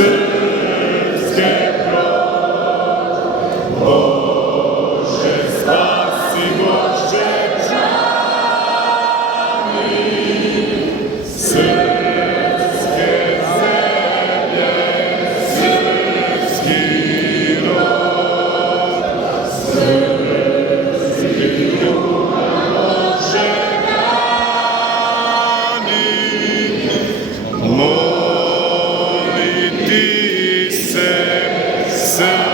srpske krov. Bože, spasi, Bože, brani srpske zemlje, srpski rod, srpski ljubav Bože brani. Moliti se